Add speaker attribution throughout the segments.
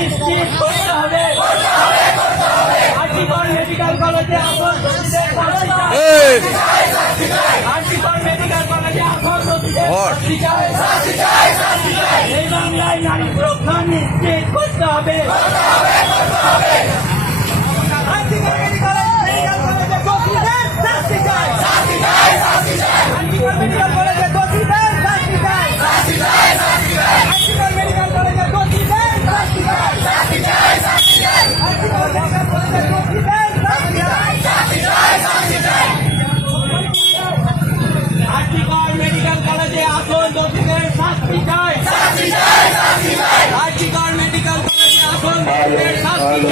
Speaker 1: নিশ্চিত করতে হবে আর্টিকল মেডিকেল কলেজে আসল রোগীদের আর্টিকল মেডিকেল কলেজে আসল রোগীদের এই বাংলায় নারী সুরক্ষা নিশ্চিত করতে হবে।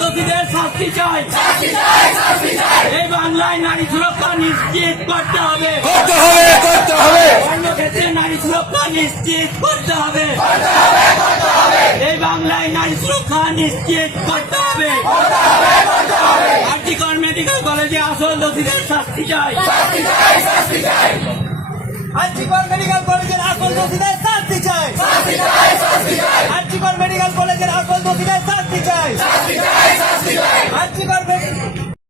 Speaker 1: দোষীদের শাস্তি চাই। এই বাংলায় নারী সুরক্ষা নিশ্চিত করতে হবে।
Speaker 2: করতে হবে করতে হবে।
Speaker 1: কর্মক্ষেত্রে নারী সুরক্ষা নিশ্চিত করতে হবে। এই বাংলায় নারী সুরক্ষা নিশ্চিত করতে হবে। আর্টিকল মেডিকেল কলেজে আসল দোষীদের শাস্তি চাই। আর্টিকল মেডিকেল কলেজের আসল দোষীদের শাস্তি চাই। আর্টিকল মেডিকেল কলেজের আসল দোষীদের